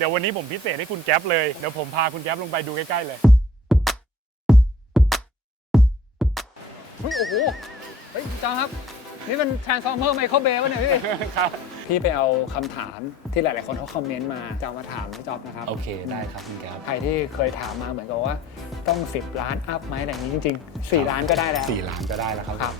เดี๋ยววันนี้ผมพิเศษให้คุณแก๊ปเลยเดี๋ยวผมพาคุณแก๊ปลงไปดูใกล้ๆเลยโอ้โหเฮ้ยจอมครับนี่เป็น Transformer Michael Bay ป่ะเนี่ยพี่ ครับพี่ไปเอาคำถามที่หลายๆคนเขาคอมเมนต์มาจะเอามาถามพี่จ๊อบนะครับ โอเคได้ครับคุณแก๊ป ใครที่เคยถามมาเหมือนกับว่าต้อง10 ล้านอัพไหมอะไรอย่างนี้จริงๆ4 ล้านก็ได้แล้ว 4 ล้านก็ได้แล้วครับ ครับ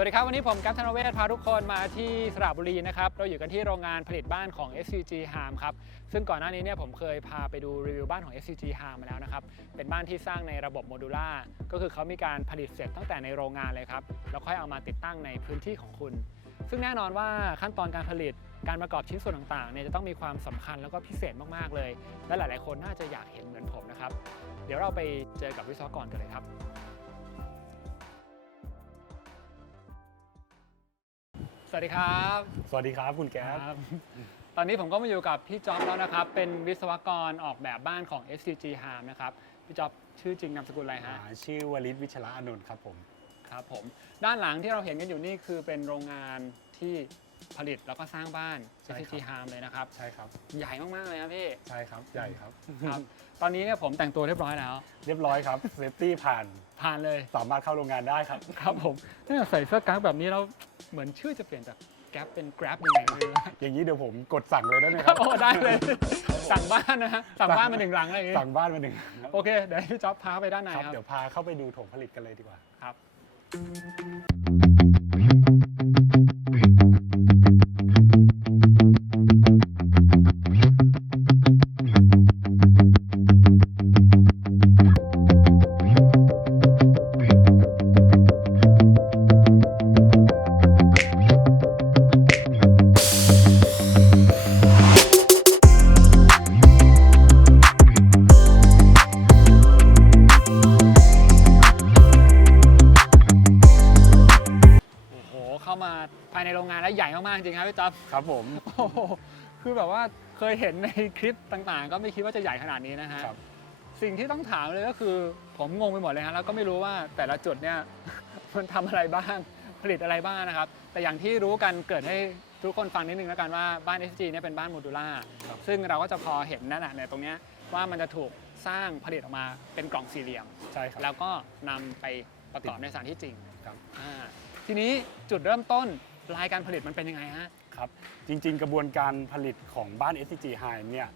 สวัสดีครับวันนี้ผมกัปตันเวศพาทุกคนมาที่สระบุรีนะครับเราอยู่กันที่โรงงานผลิตบ้านของ SCG Harm ครับซึ่งก่อนหน้านี้เนี่ยผมเคยพาไปดูรีวิวบ้านของ SCG Harm มาแล้วนะครับเป็นบ้านที่สร้างในระบบโมดูล่าก็คือเขามีการผลิตเสร็จตั้งแต่ในโรงงานเลยครับแล้วค่อยเอามาติดตั้งในพื้นที่ของคุณซึ่งแน่นอนว่าขั้นตอนการผลิตการประกอบชิ้นส่วนต่างๆเนี่ยจะต้องมีความสำคัญแล้วก็พิเศษมากๆเลยและหลายๆคนน่าจะอยากเห็นเหมือนผมนะครับเดี๋ยวเราไปเจอกับวิศวกรกันเลยครับสวัสดีครับ สวัสดีครับคุณแก๊ป ตอนนี้ผมก็มาอยู่กับพี่จ๊อบแล้วนะครับเป็นวิศวกรออกแบบบ้านของ SCG Harm นะครับพี่จ๊อบชื่อจริงนามสกุลอะไรฮะชื่อวลิศวิชระอานนท์ครับผมครับผมด้านหลังที่เราเห็นกันอยู่นี่คือเป็นโรงงานที่ผลิตแล้วก็สร้างบ้าน SCG Harm เลยนะครับใช่ครับใหญ่มากๆเลยครับพี่ใช่ครับใหญ่ครับครับตอนนี้เนี่ยผมแต่งตัวเรียบร้อยแล้วเรียบร้อยครับเซฟตี้ผ่านเลย สามารถเข้าโรงงานได้ครับครับผมเนี่ยใส่เสื้อกั๊กแบบนี้แล้วเหมือนชื่อจะเปลี่ยนจากแก๊ปเป็น Grab ยังไงไม่รู้ อย่างนี้เดี๋ยวผมกดสั่งเลยได้ไหมค ครั รั บบ โอ้ได้เลยสั่งบ้านนะฮะสั่งบ้านมา1 หลังอะไรอย่างงี้ สั่งบ้านมา1โอเคเดี๋ยวให้พี่จ๊อบพาไปด้านใน ครับ ครับ เดี๋ยวพาเข้าไปดูโถงผลิตกันเลยดีกว่าครับเข้ามาภายในโรงงานแล้วใหญ่มากๆจริงครับพี่จ๊อบครับผม โอ้โหคือแบบว่าเคยเห็นในคลิปต่างๆ ก็ไม่คิดว่าจะใหญ่ขนาดนี้นะฮะสิ่งที่ต้องถามเลยก็คือผมงงไปหมดเลยฮะแล้วก็ไม่รู้ว่าแต่ละจุดเนี่ย มันทำอะไรบ้างผลิตอะไรบ้างนะครับแต่อย่างที่รู้กันเกิดให้ทุกคนฟังนิดนึงแล้วกันว่าบ้าน SCG เนี่ยเป็นบ้านโมดูล่าซึ่งเราก็จะพอเห็นนั่นแหละในตรงนี้ว่ามันจะถูกสร้างผลิตออกมาเป็นกล่องสี่เหลี่ยมใช่ครับแล้วก็นำไปประกอบในสถานที่จริงครับทีนี้จุดเริ่มต้นรายการผลิตมันเป็นยังไงฮะครับจริงๆกระบวนการผลิตของบ้าน SCG Harm เนี่ย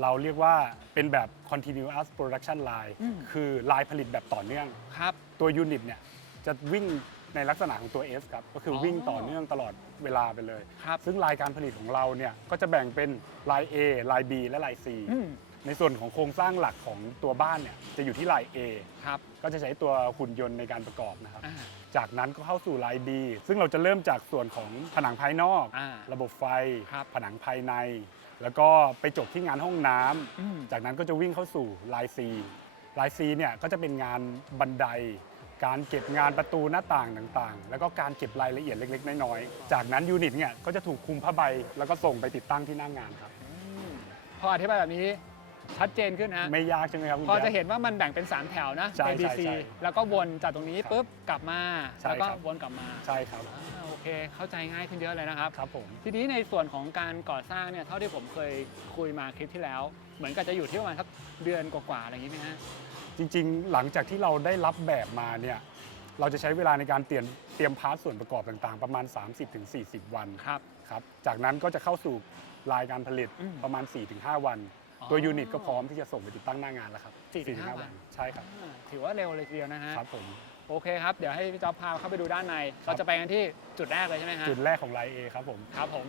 เราเรียกว่าเป็นแบบ continuous production line คือลายผลิตแบบต่อเนื่องครับตัวยูนิตเนี่ยจะวิ่งในลักษณะของตัว S ครับก็คือวิ่งต่อเนื่องตลอดเวลาไปเลยซึ่งลายการผลิตของเราเนี่ยก็จะแบ่งเป็นลาย A ลาย B และลาย C ในส่วนของโครงสร้างหลักของตัวบ้านเนี่ยจะอยู่ที่ลาย A ครับก็จะใช้ตัวหุ่นยนต์ในการประกอบนะครับจากนั้นก็เข้าสู่ลาย B ซึ่งเราจะเริ่มจากส่วนของผนังภายนอกระบบไฟผนังภายในแล้วก็ไปจบที่งานห้องน้ำจากนั้นก็จะวิ่งเข้าสู่ลาย C ลาย C เนี่ยก็จะเป็นงานบันไดการเก็บงานประตูหน้าต่างต่างๆแล้วก็การเก็บรายละเอียดเล็กๆน้อยๆจากนั้นยูนิตเนี่ยก็จะถูกคลุมผ้าใบแล้วก็ส่งไปติดตั้งที่หน้างานครับพออธิบายแบบนี้ชัดเจนขึ้นฮะไม่ยากใช่ไหมครับพอจะเห็นว่ามันแบ่งเป็น3แถวนะ A B C แล้วก็วนจากตรงนี้ปุ๊บกลับมาแล้วก็วนกลับมาใช่ครับโอเคเข้าใจง่ายขึ้นเยอะเลยนะครับครับผมทีนี้ในส่วนของการก่อสร้างเนี่ยเท่าที่ผมเคยคุยมาคลิปที่แล้วเหมือนกับจะอยู่ที่ประมาณสักเดือนกว่าๆอะไรอย่างนี้ไหมฮะจริงๆหลังจากที่เราได้รับแบบมาเนี่ยเราจะใช้เวลาในการเตรียมพาร์ทส่วนประกอบต่างๆประมาณ 30-40 วันครับจากนั้นก็จะเข้าสู่รายการผลิตประมาณ 4-5 วันตัวยูนิตก็พร้อมที่จะส่งไปติดตั้งหน้างานแล้วครับ 4-5 วันใช่ครับถือว่าเร็วเลยทีเดียวนะฮะครับผมโอเคครับเดี๋ยวให้พี่จ๊อบพาเข้าไปดูด้านในเราจะไปกันที่จุดแรกเลยใช่ไหมฮะจุดแรกของลาย A ครับผมครับผม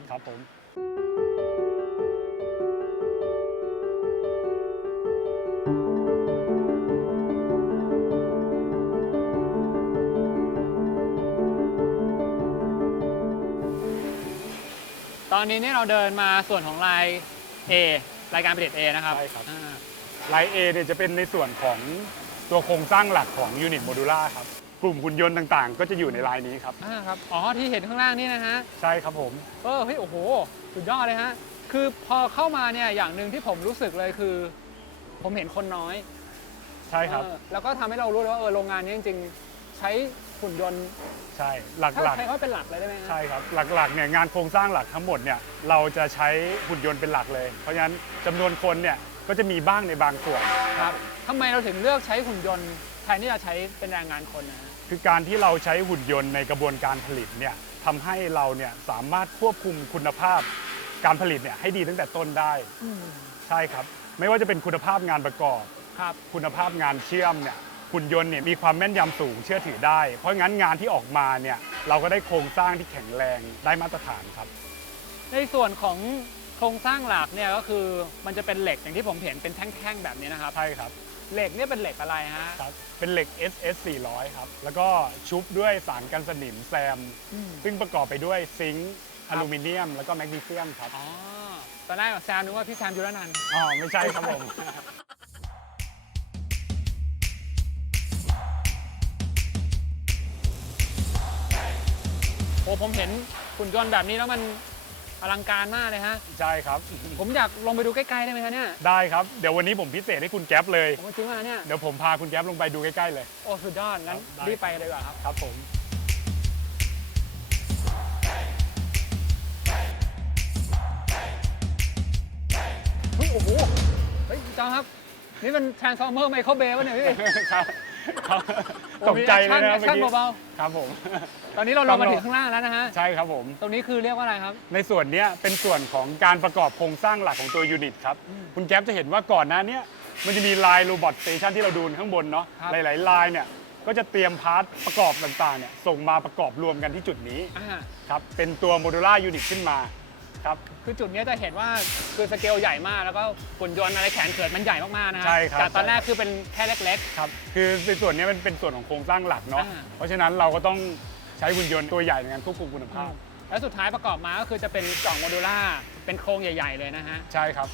ตอนนี้เนี่ยเราเดินมาส่วนของลาย A รายการผลิต A นะครับใช่ครับลาย A เนี่ยจะเป็นในส่วนของตัวโครงสร้างหลักของยูนิตโมดูล่าครับกลุ่มหุ่นยนต์ต่างๆก็จะอยู่ในลายนี้ครับครับอ๋อที่เห็นข้างล่างนี่นะฮะใช่ครับผมเฮ้ยโอ้โหสุดยอดเลยฮะคือพอเข้ามาเนี่ยอย่างหนึ่งที่ผมรู้สึกเลยคือผมเห็นคนน้อย ใช่ครับแล้วก็ทำให้เรารู้เลยว่าโรงงานนี้จริงๆใช้หุ่นยนต์ ใช่หลัก ใช้เขาเป็นหลักเลยได้ไหม ใช่ครับหลักๆเนี่ยงานโครงสร้างหลักทั้งหมดเนี่ยเราจะใช้หุ่นยนต์เป็นหลักเลย เพราะฉะนั้นจำนวนคนเนี่ยก็จะมีบ้างในบางส่วน ครับทำไมเราถึงเลือกใช้หุ่นยนต์แทนที่จะใช้เป็นแรงงานคนนะฮะ คือการที่เราใช้หุ่นยนต์ในกระบวนการผลิตเนี่ยทำให้เราเนี่ยสามารถควบคุมคุณภาพการผลิตเนี่ยให้ดีตั้งแต่ต้นได้ใช่ครับไม่ว่าจะเป็นคุณภาพงานประกอบครับคุณภาพงานเชื่อมเนี่ยหุ่นยนต์เนี่ยมีความแม่นยำสูงเชื่อถือได้ เพราะงั้นงานที่ออกมาเนี่ยเราก็ได้โครงสร้างที่แข็งแรงได้มาตรฐานครับในส่วนของโครงสร้างหลักเนี่ยก็คือมันจะเป็นเหล็กอย่างที่ผมเห็นเป็นแท่งๆแบบนี้นะครับใช่ครับเหล็กเนี่ยเป็นเหล็กอะไรฮะครับเป็นเหล็ก SS 400ครับแล้วก็ชุบด้วยสารกันสนิมแซมซึ่งประกอบไปด้วยซิงค์อลูมิเนียมแล้วก็แมกนีเซียมครับอ๋อตอนแรกแซมนึกว่าพี่แซมยุรนันท์อ๋อไม่ใช่ครับผมโอ้ผมเห็นหุ่นยนต์แบบนี้แล้วมันอลังการมากเลยฮะใช่ครับผมอยากลงไปดูใกล้ๆได้ไหมคะเนี่ยได้ครับเดี๋ยววันนี้ผมพิเศษให้คุณแก๊ปเลยจริงๆเนี่ยเดี๋ยวผมพาคุณแก๊ปลงไปดูใกล้ๆเลยโอ้สุดยอดงั้นรีบไปเลยดีกว่าครับครับผมโอ้โหเฮ้ยจอครับนี่มัน Transformer Michael Bay ป่ะเนี่ยพี่ครับตกใจเลยนะเมื่อกี้เบาๆครับผมตอนนี้เราลงมาถึงข้างล่างแล้วนะฮะใช่ครับผมตรงนี้คือเรียกว่าอะไรครับในส่วนนี้เป็นส่วนของการประกอบโครงสร้างหลักของตัวยูนิตครับคุณแก๊ปจะเห็นว่าก่อนหน้านี้มันจะมีลายโรบอทสเตชันที่เราดูข้างบนเนาะหลายๆลายเนี่ยก็จะเตรียมพาร์ทประกอบต่างๆเนี่ยส่งมาประกอบรวมกันที่จุดนี้ครับเป็นตัวโมดูล่ายูนิตขึ้นมาครับคือจุดนี้จะเห็นว่าคือสเกลใหญ่มากแล้วก็หุ่นยนต์อะไรแขนเขินมันใหญ่มากๆนะใช่ครับจากตอนแรกคือเป็นแค่เล็กๆครับคือในส่วนนี้มันเป็นส่วนของโครงสร้างหลักเนาะเพราะฉะนั้นเราก็ต้องใช้หุ่นยนต์ตัวใหญ่ในการควบคุมคุณภาพแล้วสุดท้ายประกอบมาก็คือจะเป็นกล่องโมดูล่าเป็นโครงใหญ่ๆเลยนะฮะใช่ครับ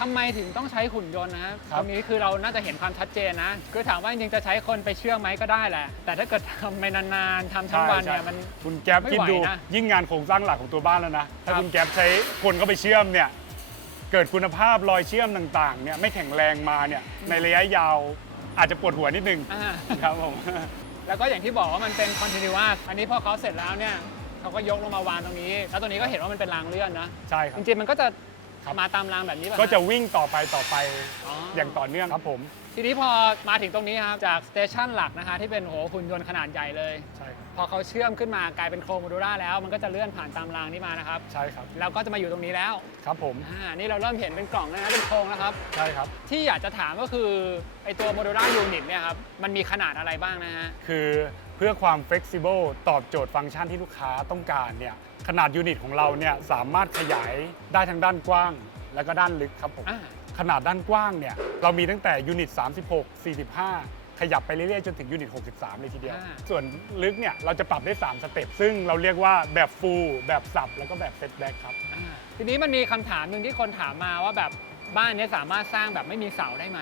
ทำไมถึงต้องใช้หุ่นยนต์นะฮะตรงนี้คือเราน่าจะเห็นความชัดเจนนะคือถามว่าจริงๆจะใช้คนไปเชื่อมไหมก็ได้แหละแต่ถ้าเกิดทำไปนานๆทำทั้งวันเนี่ยมันคุณแก๊ปคิดดูยิ่งงานโครงสร้างหลักของตัวบ้านแล้วนะถ้าคุณแก๊ปใช้คนเข้าไปเชื่อมเนี่ยเกิดคุณภาพรอยเชื่อมต่างๆเนี่ยไม่แข็งแรงมาเนี่ยในระยะยาวอาจจะปวดหัวนิดนึงครับผมแล้วก็อย่างที่บอกว่ามันเป็น continuous อันนี้พอเขาเสร็จแล้วเนี่ยเขาก็ยกลงมาวางตรงนี้แล้วตรงนี้ก็เห็นว่ามันเป็นรางเลื่อนนะใช่ครับจริงๆมันก็จะมาตามรางแบบนี้ก็จะวิ่งต่อไปอย่างต่อเนื่องครับผมทีนี้พอมาถึงตรงนี้ครับจากสเตชันหลักนะคะที่เป็นหุ่นยนต์ขนาดใหญ่เลยใช่ครับพอเขาเชื่อมขึ้นมากลายเป็นโครงโมดูล่าแล้วมันก็จะเลื่อนผ่านตามรางนี้มานะครับใช่ครับแล้วก็จะมาอยู่ตรงนี้แล้วครับผมนี่เราเริ่มเห็นเป็นกล่องแล้วนะเป็นโครงแล้วครับใช่ครับที่อยากจะถามก็คือไอตัวโมดูล่ายูนิตเนี่ยครับมันมีขนาดอะไรบ้างนะฮะคือเพื่อความ flexible ตอบโจทย์ฟังก์ชันที่ลูกค้าต้องการเนี่ยขนาดยูนิตของเราเนี่ยสามารถขยายได้ทั้งด้านกว้างแล้วก็ด้านลึกครับผมขนาดด้านกว้างเนี่ยเรามีตั้งแต่ยูนิต36 45ขยับไปเรื่อยๆจนถึงยูนิต63เลยทีเดียวส่วนลึกเนี่ยเราจะปรับได้3สเต็ปซึ่งเราเรียกว่าแบบฟูลแบบสับแล้วก็แบบเซตแบ็กครับทีนี้มันมีคำถามหนึ่งที่คนถามมาว่าแบบบ้านนี้สามารถสร้างแบบไม่มีเสาได้ไหม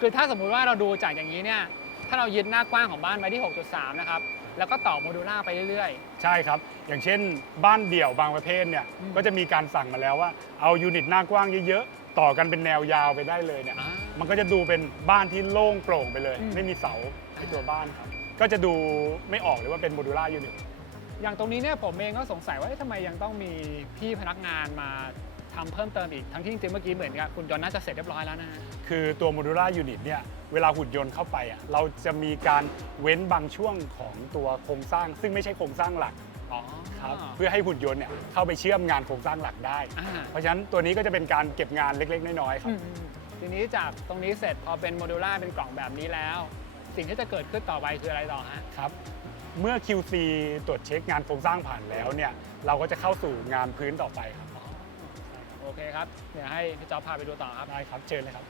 คือถ้าสมมุติว่าเราดูจากอย่างนี้เนี่ยถ้าเรายึดหน้ากว้างของบ้านไว้ที่ 6.3 นะครับแล้วก็ต่อโมดูล่าไปเรื่อยๆใช่ครับอย่างเช่นบ้านเดี่ยวบางประเภทเนี่ยก็จะมีการสั่งมาแล้วว่าเอายูนิตหน้ากว้างเยอะๆต่อกันเป็นแนวยาวไปได้เลยเนี่ยมันก็จะดูเป็นบ้านที่โล่งโปร่งไปเลยไม่มีเสาในตัวบ้านครับก็จะดูไม่ออกเลยว่าเป็นโมดูล่ายูนิตอย่างตรงนี้เนี่ยผมเองก็สงสัยว่าทำไมยังต้องมีพี่พนักงานมาทำเพิ่มเติมอีกทั้งที่จริงๆเมื่อกี้เหมือนกับหุ่นยนต์น่าจะเสร็จเรียบร้อยแล้วนะคือตัวโมดูล่ายูนิตเนี่ยเวลาหุ่นยนต์เข้าไปเราจะมีการเว้นบางช่วงของตัวโครงสร้างซึ่งไม่ใช่โครงสร้างหลักครับเพื่อให้หุ่นยนต์เนี่ยเข้าไปเชื่อมงานโครงสร้างหลักได้เพราะฉะนั้นตัวนี้ก็จะเป็นการเก็บงานเล็กๆน้อยๆครับทีนี้จากตรงนี้เสร็จพอเป็นโมดูล่าเป็นกล่องแบบนี้แล้ว สิ่งที่จะเกิดขึ้นต่อไปคืออะไรต่อฮะครับเมื่อ QC ตรวจเช็คงานโครงสร้างผ่านแล้วเนี่ยเราก็จะเข้าสู่งานพื้นต่อไปครับโอเคครับเดี๋ยวให้พี่จ๊อบพาไปดูต่อครับได้ครับเชิญเลยครับ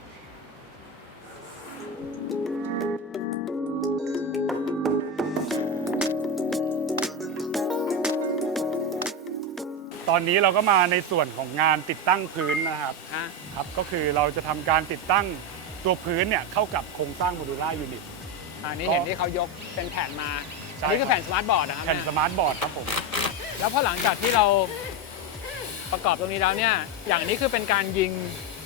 ตอนนี้เราก็มาในส่วนของงานติดตั้งพื้นนะครับครับก็คือเราจะทำการติดตั้งตัวพื้นเนี่ยเข้ากับโครงสร้างโมดูล่ายูนิตอันนี้เห็นที่เขายกเป็นแผ่นมาอันนี้คือแผ่นสมาร์ทบอร์ดนะครับแผ่นสมาร์ทบอร์ดครับผมแล้วพอหลังจากที่เราประกอบตรงนี้แล้วเนี่ยอย่างนี้คือเป็นการยิง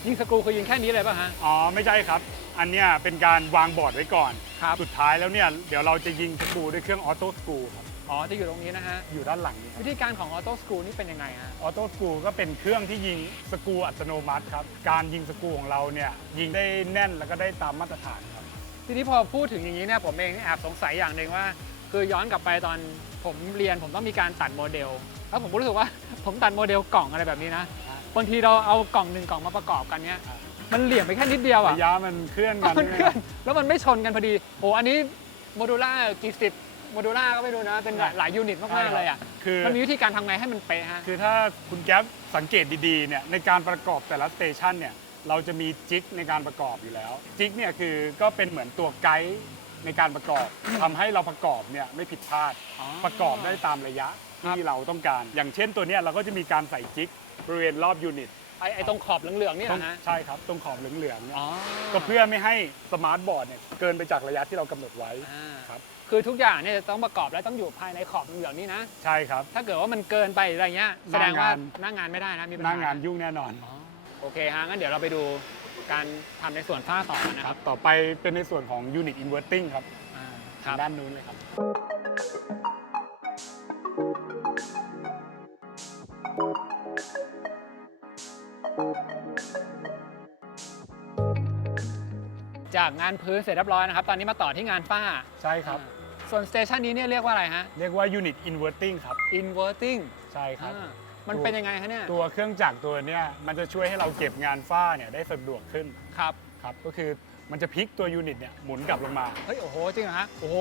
ยิงสกรูคือยิงแค่นี้เลยป่ะฮะอ๋อไม่ใช่ครับอันเนี้ยเป็นการวางบอร์ดไว้ก่อน ครับ สุดท้ายแล้วเนี่ยเดี๋ยวเราจะยิงสกรูด้วยเครื่องออโต้สกรูครับ อ๋อที่อยู่ตรงนี้นะฮะ อยู่ด้านหลังนี้ครับ วิธีการของออโต้สกรูนี่เป็นยังไงฮะ ออโต้สกรูก็เป็นเครื่องที่ยิงสกรูอัตโนมัติครับการยิงสกรูของเราเนี่ยยิงได้แน่นแล้วก็ได้ตามมาตรฐานครับ ทีนี้พอพูดถึงอย่างนี้เนี่ยผมเองแอบสงสัยอย่างหนึ่งว่า คือย้อนกลับไปตอนผมเรียนผมต้องมีการตัดโมเดล แล้วผมก็รู้สึกว่า ผมตัดโมเดลกล่องอะไรแบบนี้นะบางทีเราเอากล่องหนึ่งกล่องมาประกอบกันเนี้ยมันเหลี่ยมไปแค่นิดเดียวอะ ระยะมันเคลื่อนกัน มันเคลื่อนแล้วมันไม่ชนกันพอดีโอ้อันนี้โมดูล่ากี่สิบโมดูล่าก็ไม่รู้นะเป็นหลายยูนิตมากๆเลยอะ คือ มันมีวิธีการทำไงให้มันเป๊ะฮะ คือถ้าคุณแก๊ปสังเกตดีๆเนี่ยในการประกอบแต่ละสเตชันเนี่ยเราจะมีจิ๊กในการประกอบอยู่แล้วจิ๊กเนี่ยคือก็เป็นเหมือนตัวไกด์ในการประกอบทำให้เราประกอบเนี่ยไม่ผิดพลาด ประกอบได้ตามระยะที่เราต้องการ อย่างเช่นตัวเนี้ยเราก็จะมีการใส่จิ๊กบริเวณรอบยูนิต ไอ้ตรงขอบเหลืองๆนี่ ตร นะ ง ฮะ ใช่ครับตรงขอบเหลืองๆเนี่ย อ๋อ ก็เพื่อไม่ให้สมาร์ทบอร์ดเนี่ยเกินไปจากระยะที่เรากำหนดไว้ อ่า ครับ คือทุกอย่างเนี่ยจะต้องประกอบและต้องอยู่ภายในขอบเหลืองๆนี่นะ ใช่ครับ ถ้าเกิดว่ามันเกินไปอะไรเงี้ยแสดงว่า หน้างาน หน้างานไม่ได้นะมีปัญ ห หา น้างานยุ่งแน่นอน อ๋อโอเคฮะงั้นเดี๋ยวเราไปดูการทำในส่วนฝ้าต่อนะ ค ค รั รั บบ ต่อไปเป็นในส่วนของ Unit Inverting ครับ อ่าค ทา รั ง บ ด้านนู้นเลยครับ จากงานพื้นเสร็จเรียบร้อยนะครับ ตอนนี้มาต่อที่งานฝ้า ใช่ครับ ส่วนสเตชันนี้เนี่ยเรียกว่าอะไรฮะ เรียกว่า Unit Inverting ครับ inverting ใช่ครับ อ่ามันเป็นยังไงฮะเนี่ย ตัวเครื่องจักรตัวเนี้ยมันจะช่วยให้เราเก็บงานฝ้าเนี่ยได้สะดวกขึ้น ครับ ครับก็คือมันจะพลิกตัวยูนิตเนี่ยหมุนกลับลงมา เฮ้ยโอ้โหจริงเหรอฮะโอ้โห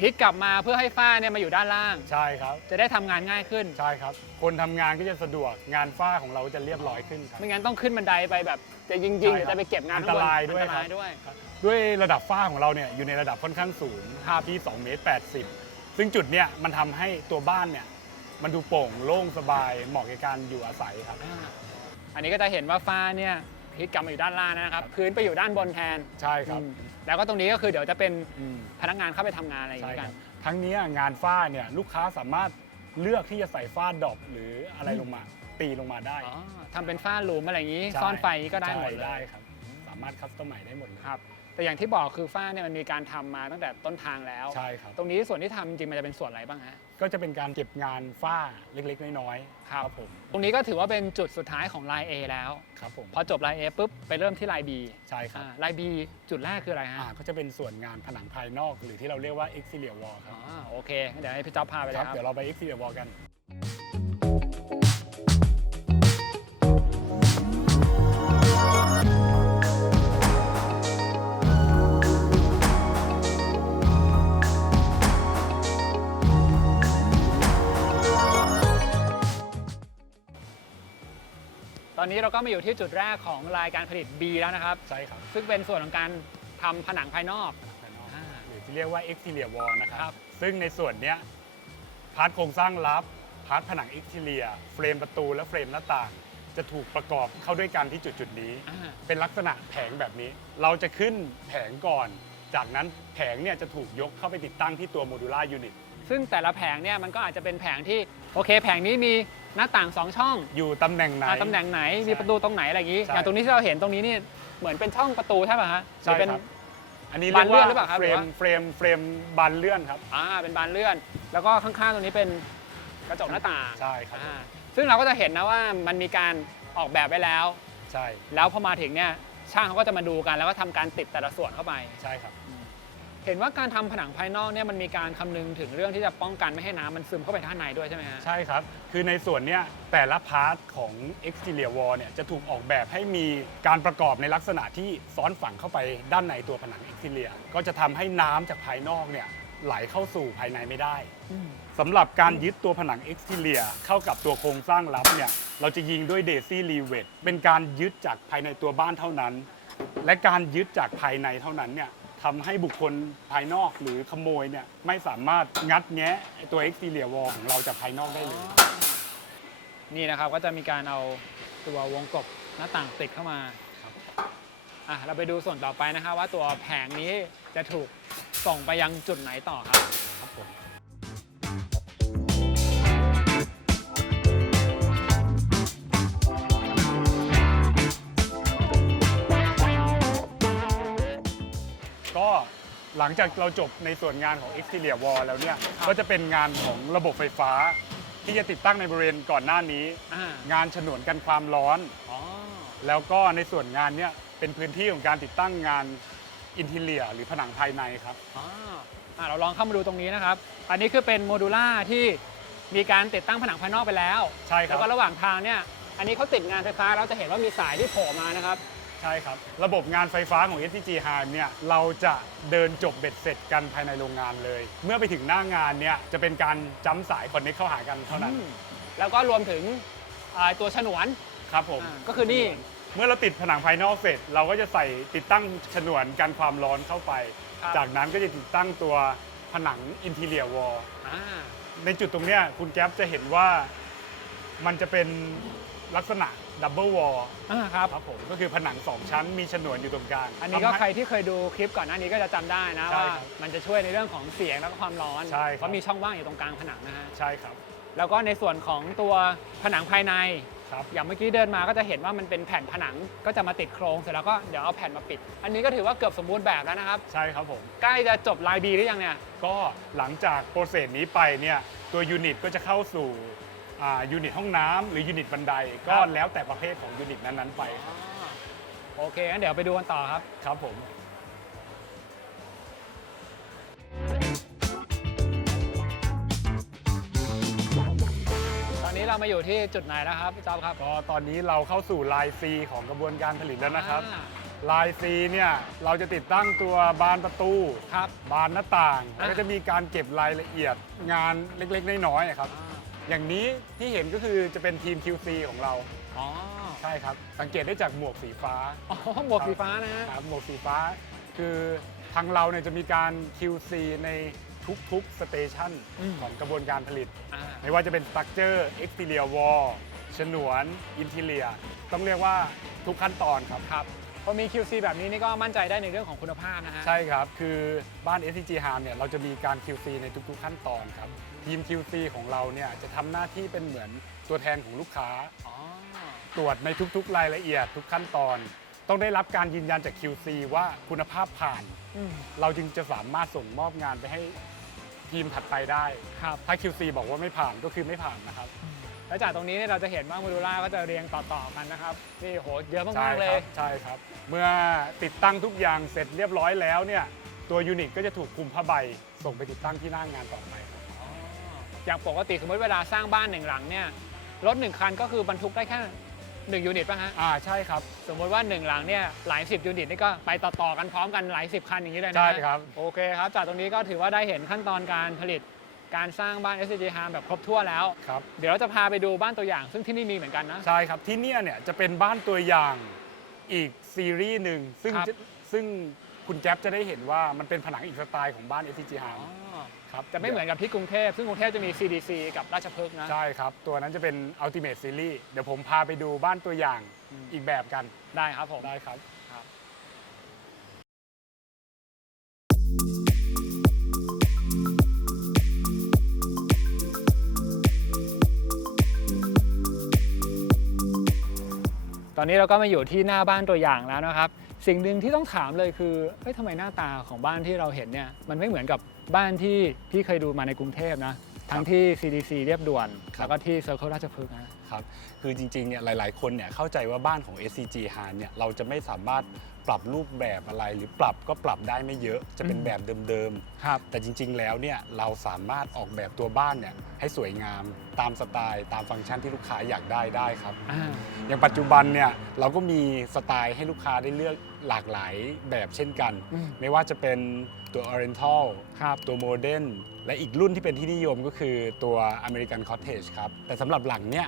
พลิกกลับมาเพื่อให้ฝ้าเนี่ยมาอยู่ด้านล่าง ใช่ครับ จะได้ทำงานง่ายขึ้น ใช่ครับ คนทำงานก็จะสะดวกงานฝ้าของเราจะเรียบร้อยขึ้นครับ ไม่งั้นต้องขึ้นบันไดไปแบบจะยิงๆหรือจะไปเก็บงานข้างบน อันตรายด้วย อันตรายด้วย ด้วยระดับฝ้าของเราเนี่ยอยู่ในระดับค่อนข้างสูงที่2.80 เมตรซึ่งจุดเนี่ยมันทำให้ตัวบ้านเนี่ยมันดูโปร่งโล่งสบายเหมาะกับการอยู่อาศัยครับ อันนี้ก็จะเห็นว่าฝ้าเนี่ยพลิกกลับมาอยู่ด้านล่างนะครับพื้นไปอยู่ด้านบนแทน ใช่ครับ แล้วก็ตรงนี้ก็คือเดี๋ยวจะเป็น อืม พนักงานเข้าไปทำงานอะไรอย่าง ใช่ นี้ ค กั รั น บทั้งนี้งานฝ้าเนี่ยลูกค้าสามารถเลือกที่จะใส่ฝ้าดรอปหรืออะไรลงมาตีลงมาได้ อ๋อทำเป็นฝ้าหลุมอะไรอย่างนี้ ใช่ ซ่อนไฟก็ได้หมด ใช่ เล ได้ ย ครับสามารถคัสตอมไมซ์ได้หมดเลย ครับแต่อย่างที่บอกคือฝ้าเนี่ยมันมีการทำมาตั้งแต่ต้นทางแล้ว ใช่ครับ ตรงนี้ส่วนที่ทำจริงๆมันจะเป็นส่วนอะไรบ้างฮะ ก็จะเป็นการเก็บงานฝ้าเล็กๆน้อยๆครับผม ตรงนี้ก็ถือว่าเป็นจุดสุดท้ายของลาย A แล้ว ครับผม พอจบลาย A ปุ๊บไปเริ่มที่ลาย B ใช่ครับ ลาย B จุดแรกคืออะไรฮะ ก็จะเป็นส่วนงานผนังภายนอกหรือที่เราเรียกว่า exterior wall ครับ โอเคงั้นเดี๋ยวให้พี่จ๊อบพาไปเลย ครับ ครับ เดี๋ยวเราไป exterior wall กัน ตอนนี้เราก็มาอยู่ที่จุดแรกของรายการผลิต B แล้วนะครับ ใช่ครับ ซึ่งเป็นส่วนของการทำผนังภายนอก ภายนอก อ่า หรือที่เรียกว่า exterior wall นะค ครั รับ บ ซึ่งในส่วนเนี้ยพาร์ทโครงสร้างลับพาร์ทผนัง exterior เฟรมประตูและเฟรมหน้าต่าง จะถูกประกอบเข้าด้วยกันที่จุดนี้ เป็นลักษณะแผงแบบนี้ เราจะขึ้นแผงก่อน จากนั้นแผงเนี่ยจะถูกยกเข้าไปติดตั้งที่ตัวโมดูล่ายูนิต ซึ่งแต่ละแผงเนี่ยมันก็อาจจะเป็นแผงที่โอเคแผงนี้มีหน้าต่าง 2 ช่อง อยู่ตำแหน่งไหน ตำแหน่งไหน ใช่ มีประตูตรงไหนอะไรอย่างนี้ ใช่ อย่างตรงนี้ที่เราเห็นตรงนี้นี่เหมือนเป็นช่องประตูใช่ป่ะฮะห ใช่ รือเป็น ครับ อันนี้ บานเลื่อนหรื เรีย อก เปล่า ว่า ครับ เฟร หรือ ม ว่า เฟรมบานเลื่อนครับ เป็นบานเลื่อน แล้วก็ข้างๆตรงนี้เป็นกระจกหน้าต่าง ใช่ครับ ซึ่งเราก็จะเห็นนะว่ามันมีการออกแบบไว้แล้ว ใช่ แล้วพอมาถึงเนี่ยช่างเขาก็จะมาดูกันแล้วก็ทำการติดแต่ละส่วนเข้าไป ใช่ครับ เห็นว่าการทำผนังภายนอกเนี่ยมันมีการคำนึงถึงเรื่องที่จะป้องกันไม่ให้น้ำมันซึมเข้าไปด้านในด้วยใช่ไหมฮะ ใช่ครับ คือในส่วนเนี้ยแต่ละพาร์ทของ exterior wall เนี่ยจะถูกออกแบบให้มีการประกอบในลักษณะที่ซ้อนฝังเข้าไปด้านในตัวผนัง exterior ก็จะทำให้น้ำจากภายนอกเนี่ยไหลเข้าสู่ภายในไม่ได้สำหรับการยึดตัวผนัง exterior เข้ากับตัวโครงสร้างลับเนี่ยเราจะยิงด้วย daisy rivet เป็นการยึดจากภายในตัวบ้านเท่านั้น และการยึดจากภายในเท่านั้นเนี่ยทำให้บุคคลภายนอกหรือขโมยเนี่ยไม่สามารถงัดแงะไอ้ตัว exterior wall ของเราจากภายนอกได้เลย นี่นะครับก็จะมีการเอาตัววงกบหน้าต่างติดเข้ามาเราไปดูส่วนต่อไปนะครับว่าตัวแผงนี้จะถูกส่งไปยังจุดไหนต่อครับ ครับผม หลังจากเราจบในส่วนงานของ Exterior Wall แล้วเนี่ยก็จะเป็นงานของระบบไฟฟ้า ที่จะติดตั้งในบริเวณก่อนหน้านี้ งานฉนวนกันความร้อน แล้วก็ในส่วนงานเนี่ยเป็นพื้นที่ของการติดตั้งงานอินทีเลียหรือผนังภายในครับ เราลองเข้ามาดูตรงนี้นะครับ อันนี้คือเป็นโมดูล่าที่มีการติดตั้งผนังภายนอกไปแล้ว ใช่ครับ แล้วก็ระหว่างทางเนี่ยอันนี้เขาติดงานไฟฟ้าแล้วจะเห็นว่ามีสายที่โผล่มานะครับ ใช่ครับระบบงานไฟฟ้าของ SCG Heim เนี่ยเราจะเดินจบเบ็ดเสร็จกันภายในโรงงานเลย เมื่อไปถึงหน้างานเนี่ยจะเป็นการจ้ำสายคอนเนคเข้าหากันเท่านั้น แล้วก็รวมถึงตัวฉนวน ครับผม ก็คือนี่ เมื่อเราติดผนังภายนอกเสร็จ เราก็จะใส่ติดตั้งฉนวนกันความร้อนเข้าไป จากนั้นก็จะติดตั้งตัวผนังอินทีเลียวอลในจุดตรงเนี้ยคุณแก๊ปจะเห็นว่ามันจะเป็นลักษณะดับเบิลวอลครับผมก็คือผนัง2ชั้นมีฉนวนอยู่ตรงกลาง อันนี้ก็ใครที่เคยดูคลิปก่อนหน้านี้ก็จะจำได้นะ ใช่ ว่า ครับ มันจะช่วยในเรื่องของเสียงแล้วก็ความร้อน ใช่ครับ เพราะมีช่องว่างอยู่ตรงกลางผนังนะฮะ ใช่ครับ แล้วก็ในส่วนของตัวผนังภายใน ครับ อย่างเมื่อกี้เดินมาก็จะเห็นว่ามันเป็นแผ่นผนังก็จะมาติดโครงเสร็จแล้วก็เดี๋ยวเอาแผ่นมาปิด อันนี้ก็ถือว่าเกือบสมบูรณ์แบบแล้วนะครับ ใช่ครับผม ใกล้จะจบลายบีหรือยังเนี่ย ก็หลังจากโปรเซสนี้ไปเนี่ยตัวยูนิตก็จะเข้าสู่ยูนิตห้องน้ำหรือยูนิตบันไดก็แล้วแต่ประเภทของยูนิตนั้นๆไป โอเคงั้นเดี๋ยวไปดูกันต่อครับ ครับผม ตอนนี้เรามาอยู่ที่จุดไหนแล้วครับพี่จ๊อบครับ ก็ตอนนี้เราเข้าสู่ลาย C ของกระบวนการผลิตแล้วนะครับ อ่า ลาย C เนี่ยเราจะติดตั้งตัวบานประตู ครับ บานหน้าต่างแล้วก็จะมีการเก็บรายละเอียดงานเล็กๆน้อยๆครับอย่างนี้ที่เห็นก็คือจะเป็นทีม QC ของเรา อ๋อ ใช่ครับสังเกตได้จากหมวกสีฟ้า อ๋อหมวกสีฟ้านะฮะ ครับหมวกสีฟ้าคือทางเราเนี่ยจะมีการ QC ในทุกๆสเตชันของกระบวนการผลิต ไม่ว่าจะเป็น Structure Exterior Wall ฉนวน Interior ต้องเรียกว่าทุกขั้นตอนครับ ครับพอมี QC แบบนี้นี่ก็มั่นใจได้ในเรื่องของคุณภาพนะฮะ ใช่ครับ คือบ้าน SCG Heim เนี่ยเราจะมีการ QC ในทุกๆขั้นตอนครับ ทีม QC ของเราเนี่ยจะทำหน้าที่เป็นเหมือนตัวแทนของลูกค้า อ๋อ ตรวจในทุกๆรายละเอียดทุกขั้นตอน ต้องได้รับการยืนยันจาก QC ว่าคุณภาพผ่าน เราจึงจะสามารถส่งมอบงานไปให้ทีมถัดไปได้ ครับ ถ้า QC บอกว่าไม่ผ่านก็คือไม่ผ่านนะครับ แล้วจากตรงนี้เนี่ยเราจะเห็นว่าโมดูล่าก็จะเรียงต่อๆกันนะครับนี่โหเยอะ ใช่ มากๆเล ครั ย บใช่ครับ เมื่อติดตั้งทุกอย่างเสร็จเรียบร้อยแล้วเนี่ยตัวยูนิตก็จะถูกคลุมผ้าใบส่งไปติดตั้งที่หน้างานต่อไปครับ อย่างปกติสมมติเวลาสร้างบ้านหนึ่งหลังเนี่ยรถหนึ่งคันก็คือบรรทุกได้แค่1ยูนิตป่ะฮะ ใช่ครับ สมมติว่า1หลังเนี่ยหลาย10ยูนิตนี่ก็ไปต่อๆกันพร้อมกันหลาย10คันอย่างนี้เลยนะ ใช่ครับ โอเคครับจากตรงนี้ก็ถือว่าได้เห็นขั้นตอนการผลิตการสร้างบ้าน SCG Heim แบบครบถ้วนแล้ว ครับ เดี๋ยวเราจะพาไปดูบ้านตัวอย่าง ซึ่งที่นี่มีเหมือนกันนะ ใช่ครับที่เนี่ยจะเป็นบ้านตัวอย่างอีกซีรีส์หนึ่งครับ ซึ่งคุณแจ๊บจะได้เห็นว่ามันเป็นผนังอีกสไตล์ของบ้าน SCG อ๋อ Heim ครับ จะไม่เหมือนกับที่กรุงเทพซึ่งกรุงเทพจะมี CDC กับราชพฤกษ์นะ ใช่ครับ ตัวนั้นจะเป็น Ultimate Series เดี๋ยวผมพาไปดูบ้านตัวอย่างอีกแบบกัน ได้ครับผม ได้ครับ ตอนนี้เราก็มาอยู่ที่หน้าบ้านตัวอย่างแล้วนะครับ สิ่งหนึ่งที่ต้องถามเลยคือเฮ้ยทำไมหน้าตาของบ้านที่เราเห็นเนี่ยมันไม่เหมือนกับบ้านที่พี่เคยดูมาในกรุงเทพนะทั้งที่ CDC เรียบด่วน ครับ แล้วก็ที่ Circle ราชพฤกษ์นะ ครับ คือจริงๆ เนี่ยหลายๆ คนเนี่ยเข้าใจว่าบ้านของ SCG Heim เนี่ยเราจะไม่สามารถปรับรูปแบบอะไรหรือปรับก็ปรับได้ไม่เยอะ จะเป็นแบบเดิม ครับ ๆ แต่จริงๆ แล้วเนี่ยเราสามารถออกแบบตัวบ้านเนี่ยให้สวยงามตามสไตล์ตามฟังก์ชันที่ลูกค้าอยากได้ครับ อย่างปัจจุบันเนี่ยเราก็มีสไตล์ให้ลูกค้าได้เลือกหลากหลายแบบเช่นกัน ไม่ว่าจะเป็นตัว Oriental ครับ ตัว Modern และอีกรุ่นที่เป็นที่นิยมก็คือตัว American Cottage ครับ แต่สำหรับหลังเนี่ย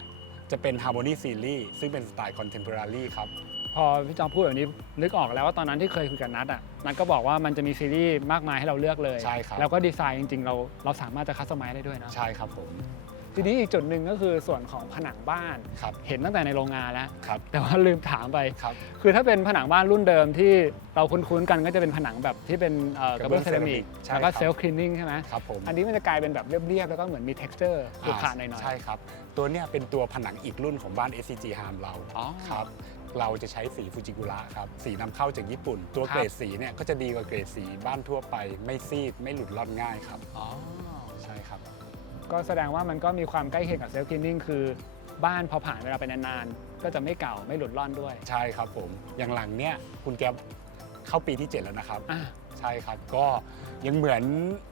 จะเป็น Harmony Series ซึ่งเป็นสไตล์ Contemporary ครับ พอพี่จอมพูดแบบนี้นึกออกแล้วว่าตอนนั้นที่เคยคุยกับนัทอ่ะนัทก็บอกว่ามันจะมีซีรีส์มากมายให้เราเลือกเลย ใช่ครับ แล้วก็ดีไซน์จริงๆเราสามารถจะคัสตอมไมซ์ได้ด้วยนะ ใช่ครับผม ทีนี้อีกจุดหนึ่งก็คือส่วนของผนังบ้าน ครับ เห็นตั้งแต่ในโรงงานแล้ว ครับ แต่ว่าลืมถามไป ครับ คือถ้าเป็นผนังบ้านรุ่นเดิมที่เราคุ้นๆกันก็จะเป็นผนังแบบที่เป็นกระเบื้องเซรามิก ใช่ แล้วก็ ครับ เซลฟ์คลีนนิ่งใช่ไหม ครับผม อันนี้มันจะกลายเป็นแบบเรียบๆแล้วก็เหมือนมี texture ขรุขระหน่อยๆ ใช่ครับ ตัวเนี้ยเป็นตัวผนังอีกรุ่นของบ้าน SCG Heim เรา อ๋อ ครับ เราจะใช้สีฟูจิกุระครับสีนำเข้าจากญี่ปุ่น ตัวเกรดสีเนี่ยก็จะดีกว่าเกรดสีบ้านทั่วไปไม่ซีดไม่หลุดร่อนง่ายครับอ๋อใช่ครับก็แสดงว่ามันก็มีความใกล้เคียงกับเซลฟ์คลีนนิ่งคือบ้านพอผ่านเวลาไปนานๆก็จะไม่เก่าไม่หลุดร่อนด้วยใช่ครับผมอย่างหลังเนี่ยคุณแก๊ปเข้าปีที่ 7 แล้วนะครับใช่ครับก็ยังเหมือน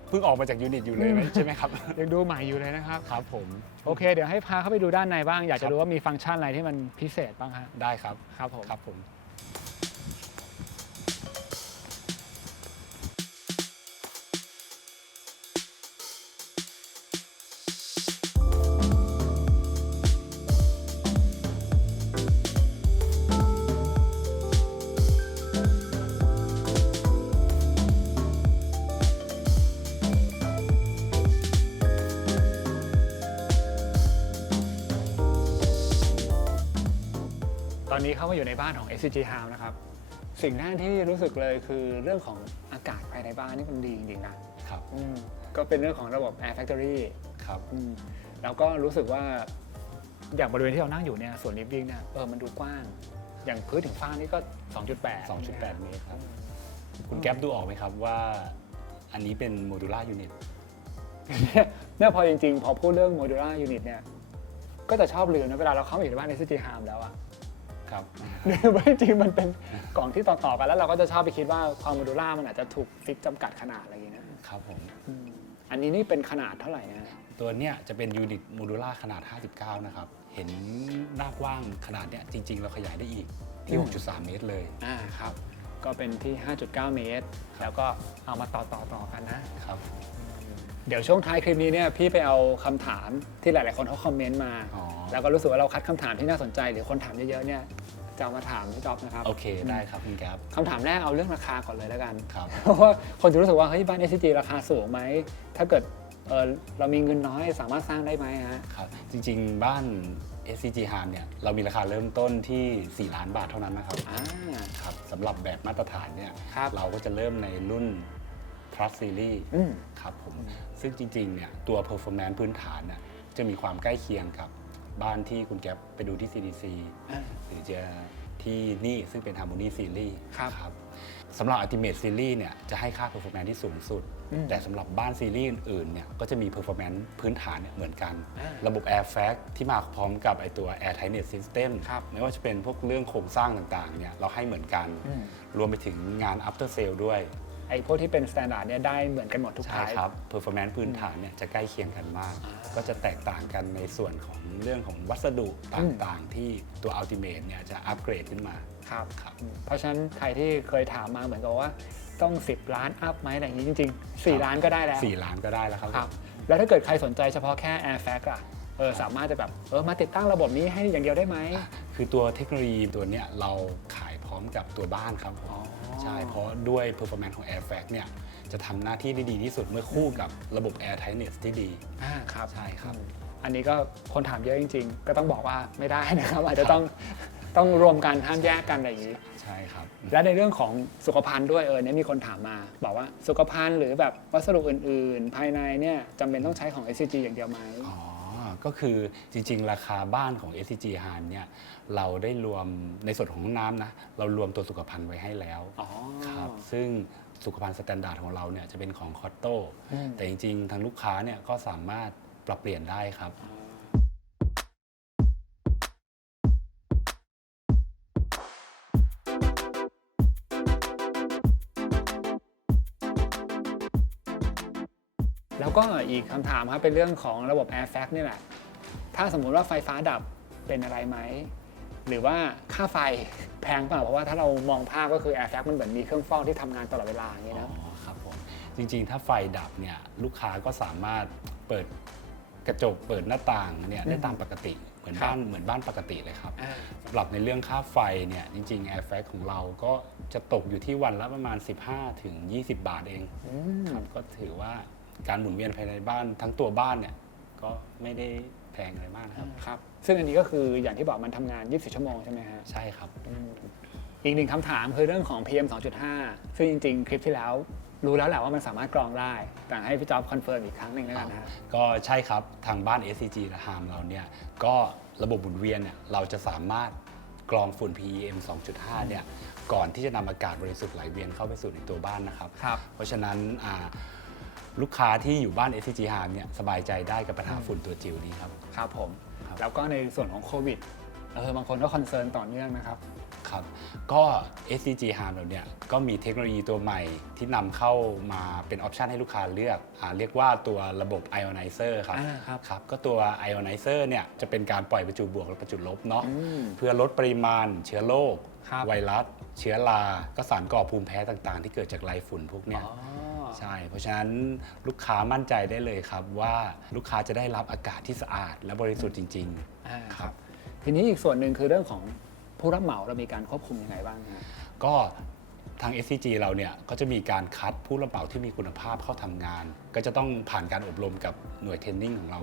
เพิ่งออกมาจากยูนิตอยู่เลยใช่ไหมครับยังดูใหม่อยู่เลยนะครับครับผมโอเคเดี๋ยวให้พาเข้าไปดูด้านในบ้างอยากจะรู้ว่ามีฟังก์ชันอะไรที่มันพิเศษบ้างฮะได้ครับครับผมตอนนี้เข้ามาอยู่ในบ้านของ SCG House นะครับสิ่งแรกที่รู้สึกเลยคือเรื่องของอากาศภายในบ้านนี่มันดีจริงๆนะครับก็เป็นเรื่องของระบบ Air Factory ครับแล้วก็รู้สึกว่าอย่างบริเวณที่เรานั่งอยู่เนี่ยส่วนลิฟวิ่งเนี่ยมันดูกว้างอย่างพื้นถึงฟ้านี่ก็ 2.8 เมตรครับคุณแก๊ปดูออกไหมครับว่าอันนี้เป็นโมดูล่ายูนิตเนี่ยพอจริงๆพอพูดเรื่องโมดูล่ายูนิตเนี่ยก็จะชอบลืมนะเวลาเราเข้ามาอยู่ในบ้าน SCG House แล้วอะครับว่าจริงมันเป็นกล่องที่ต่อๆกันแล้วเราก็จะชอบไปคิดว่าความโมดูล่ามันอาจจะถูกฟิกจำกัดขนาดอะไรอย่างนี้นะครับผมอันนี้นี่เป็นขนาดเท่าไหร่นะตัวเนี้ยจะเป็นยูนิตโมดูล่าขนาด59นะครับเห็นหน้ากว้างขนาดเนี้ยจริงๆเราขยายได้อีกที่ 6.3 เมตรเลยครับก็เป็นที่ 5.9 เมตรแล้วก็เอามาต่อกันนะครับเดี๋ยวช่วงท้ายคลิปนี้เนี่ยพี่ไปเอาคำถามที่หลายๆคนเขาคอมเมนต์มาแล้วก็รู้สึกว่าเราคัดคำถามที่น่าสนใจหรือคนถามเยอะๆเนี่ยจะเอามาถามพี่จ๊อบนะครับโอเคได้ครับคุณแก๊ปคำถามแรกเอาเรื่องราคาก่อนเลยแล้วกันครับเพราะว่าคนจะรู้สึกว่าเฮ้ยบ้าน SCG ราคาสูงไหมถ้าเกิดเรามีเงินน้อยสามารถสร้างได้ไหมฮะครับจริงๆบ้าน SCG House เนี่ยเรามีราคาเริ่มต้นที่4 ล้านบาทเท่านั้นนะครับครับสำหรับแบบมาตรฐานเนี่ยเราก็จะเริ่มในรุ่น Plus Series ครับผมซึ่งจริงๆเนี่ยตัว performance พื้นฐานเนี่ยจะมีความใกล้เคียงกับบ้านที่คุณแก๊ปไปดูที่ CDC หรือจะที่นี่ซึ่งเป็น Harmony Series ครับสำหรับ Ultimate Series เนี่ยจะให้ค่า performance ที่สูงสุดแต่สำหรับบ้านซีรีส์อื่นๆเนี่ยก็จะมี performance พื้นฐานเนี่ยเหมือนกันระบบ Air Fac ที่มาพร้อมกับไอตัว Air Tightness System ไม่ว่าจะเป็นพวกเรื่องโครงสร้างต่างๆเนี่ยเราให้เหมือนกันรวมไปถึงงาน After Sale ด้วยไอ้พวกที่เป็น standard เนี่ยได้เหมือนกันหมดทุกไทป์ใช่ครับ performance พื้นฐานเนี่ยจะใกล้เคียงกันมากก็จะแตกต่างกันในส่วนของเรื่องของวัสดุต่างๆที่ตัว Ultimate เนี่ยจะอัปเกรดขึ้นมาครับเพราะฉะนั้นใครที่เคยถามมาเหมือนกับว่าต้อง10 ล้านอัพไหมอะไรอย่างนี้จริงๆ4 ล้านก็ได้แล้ว4 ล้านก็ได้แล้วครับแล้วถ้าเกิดใครสนใจเฉพาะแค่ Air Fac ล่ะสามารถจะแบบมาติดตั้งระบบนี้ให้อย่างเดียวได้ไหมคือตัวเทคโนโลยีตัวเนี้ยเราขายพร้อมกับตัวบ้านครับใช่เพราะด้วย performance ของ Air Fac เนี่ยจะทำหน้าที่ได้ดีที่สุดเมื่อคู่กับระบบ Air Tightness ที่ดีครับใช่ครับอันนี้ก็คนถามเยอะจริงๆก็ต้องบอกว่าไม่ได้นะครับอาจจะต้องรวมกันห้ามแยกกันอะไรอย่างนี้ใช่ครับและในเรื่องของสุขภัณฑ์ด้วยเนี่ยมีคนถามมาบอกว่าสุขภัณฑ์หรือแบบวัสดุอื่นๆภายในเนี่ยจำเป็นต้องใช้ของ SCG อย่างเดียวไหมก็คือจริงๆราคาบ้านของ SCG House เนี่ยเราได้รวมในส่วนของห้องน้ำนะเรารวมตัวสุขภัณฑ์ไว้ให้แล้วครับซึ่งสุขภัณฑ์สแตนดาร์ดของเราเนี่ยจะเป็นของคอตโต้แต่จริงๆทางลูกค้าเนี่ยก็สามารถปรับเปลี่ยนได้ครับแล้วก็อีกคำถามครับเป็นเรื่องของระบบ Air Fac นี่แหละถ้าสมมุติว่าไฟฟ้าดับเป็นอะไรไหมหรือว่าค่าไฟแพงเปล่าเพราะว่าถ้าเรามองภาพก็คือ Air Fac มันเหมือนมีเครื่องฟอกที่ทำงานตลอดเวลาอย่างนี้นะครับผมจริงๆถ้าไฟดับเนี่ยลูกค้าก็สามารถเปิดกระจกเปิดหน้าต่างเนี่ยได้ตามปกติเหมือนบ้านปกติเลยครับสำหรับในเรื่องค่าไฟเนี่ยจริงๆ Air Fac ของเราก็จะตกอยู่ที่วันละประมาณ 15-20 บาทเองครับก็ถือว่าการหมุนเวียนภายในบ้านทั้งตัวบ้านเนี่ยก็ไม่ได้แพงอะไรมากครับซึ่งอันนี้ก็คืออย่างที่บอกมันทำงาน24 ชั่วโมงใช่ไหมฮะใช่ครับอีกหนึ่งคำถามคือเรื่องของ PM 2.5 ซึ่งจริงๆคลิปที่แล้วรู้แล้วแหละว่ามันสามารถกรองได้แต่ให้พี่จ๊อบคอนเฟิร์มอีกครั้งหนึ่งแล้วกันนะก็ใช่ครับทางบ้าน SCG House เราเนี่ยก็ระบบหมุนเวียนเนี่ยเราจะสามารถ กรองฝุ่น PM 2.5 เนี่ยก่อนที่จะนำอากาศบริสุทธิ์ไหลเวียนเข้าไปสู่ในตัวบ้านนะครับ เพราะฉะนั้นลูกค้าที่อยู่บ้าน SCG Harm เนี่ยสบายใจได้กับปัญหาฝุ่นตัวจิ๋วนี้ครับครับผมแล้วก็ในส่วนของโควิดบางคนก็คอนเซิร์นต่อเนื่องนะครับครับก็ SCG Harm เราเนี่ยก็มีเทคโนโลยีตัวใหม่ที่นำเข้ามาเป็นออปชันให้ลูกค้าเลือกเรียกว่าตัวระบบ Ionizer ครับครับก็ตัว Ionizer เนี่ยจะเป็นการปล่อยประจุบวกและประจุลบเนาะเพื่อลดปริมาณเชื้อโรคไวรัสเชื้อราก็สารก่อภูมิแพ้ต่างๆที่เกิดจากไรฝุ่นพวกเนี้ยใช่เพราะฉะนั้นลูกค้ามั่นใจได้เลยครับว่าลูกค้าจะได้รับอากาศที่สะอาดและบริสุทธิ์จริงๆครับทีนี้อีกส่วนหนึ่งคือเรื่องของผู้รับเหมาเรามีการควบคุมยังไงบ้างครับก็ทาง SCG เราเนี่ยก็จะมีการคัดผู้รับเหมาที่มีคุณภาพเข้าทำงานก็จะต้องผ่านการอบรมกับหน่วยเทรนนิ่งของเรา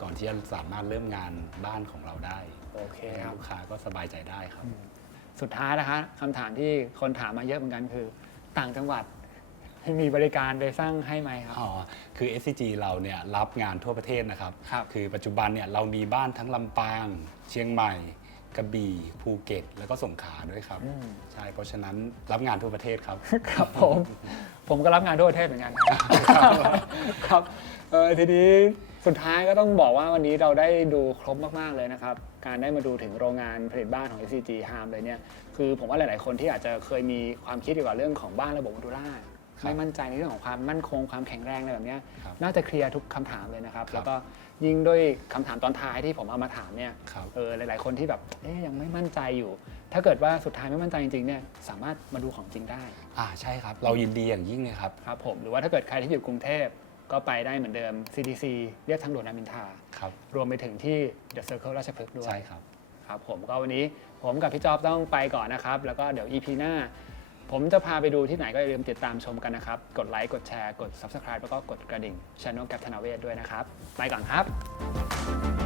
ก่อนที่จะสามารถเริ่มงานบ้านของเราได้โอเคครับลูกค้าก็สบายใจได้ครับสุดท้ายนะคะคำถามที่คนถามมาเยอะเหมือนกันคือต่างจังหวัดมีบริการไปสร้างให้ไหมครับคือ SCG เราเนี่ยรับงานทั่วประเทศนะครับคือปัจจุบันเนี่ยเรามีบ้านทั้งลำปางเชียงใหม่กระบี่ภูเก็ตแล้วก็สงขลาด้วยครับใช่เพราะฉะนั้นรับงานทั่วประเทศครับครับผมก็รับงานทั่วประเทศเหมือนกันครับทีนี้สุดท้ายก็ต้องบอกว่าวันนี้เราได้ดูครบมากๆเลยนะครับการได้มาดูถึงโรงงานผลิตบ้านของ SCG Harm เลยเนี่ยคือผมว่าหลายๆคนที่อาจจะเคยมีความคิดเกี่ยวกับเรื่องของบ้านระบบโมดูล่าไม่มั่นใจในเรื่องของความมั่นคงความแข็งแรงอะไรแบบนี้น่าจะเคลียร์ทุกคำถามเลยนะครับแล้วก็ยิ่งด้วยคำถามตอนท้ายที่ผมเอามาถามเนี่ยหลายๆคนที่แบบยังไม่มั่นใจอยู่ถ้าเกิดว่าสุดท้ายไม่มั่นใจจริงๆเนี่ยสามารถมาดูของจริงได้ใช่ครับเรายินดีอย่างยิ่งเลยครับครับผมหรือว่าถ้าเกิดใครที่อยู่กรุงเทพก็ไปได้เหมือนเดิม CTC เรียบทางด่วนรามอินทรารวมไปถึงที่ The Circle ราชพฤกษ์ด้วยใช่ครับครับผมก็วันนี้ผมกับพี่จ๊อบต้องไปก่อนนะครับแล้วก็เดี๋ยว EP หน้าผมจะพาไปดูที่ไหนก็อย่าลืมติดตามชมกันนะครับกดไลค์กดแชร์กด Subscribe แล้วก็กดกระดิ่ง Channel กับธนาเวศด้วยนะครับไปก่อนครับ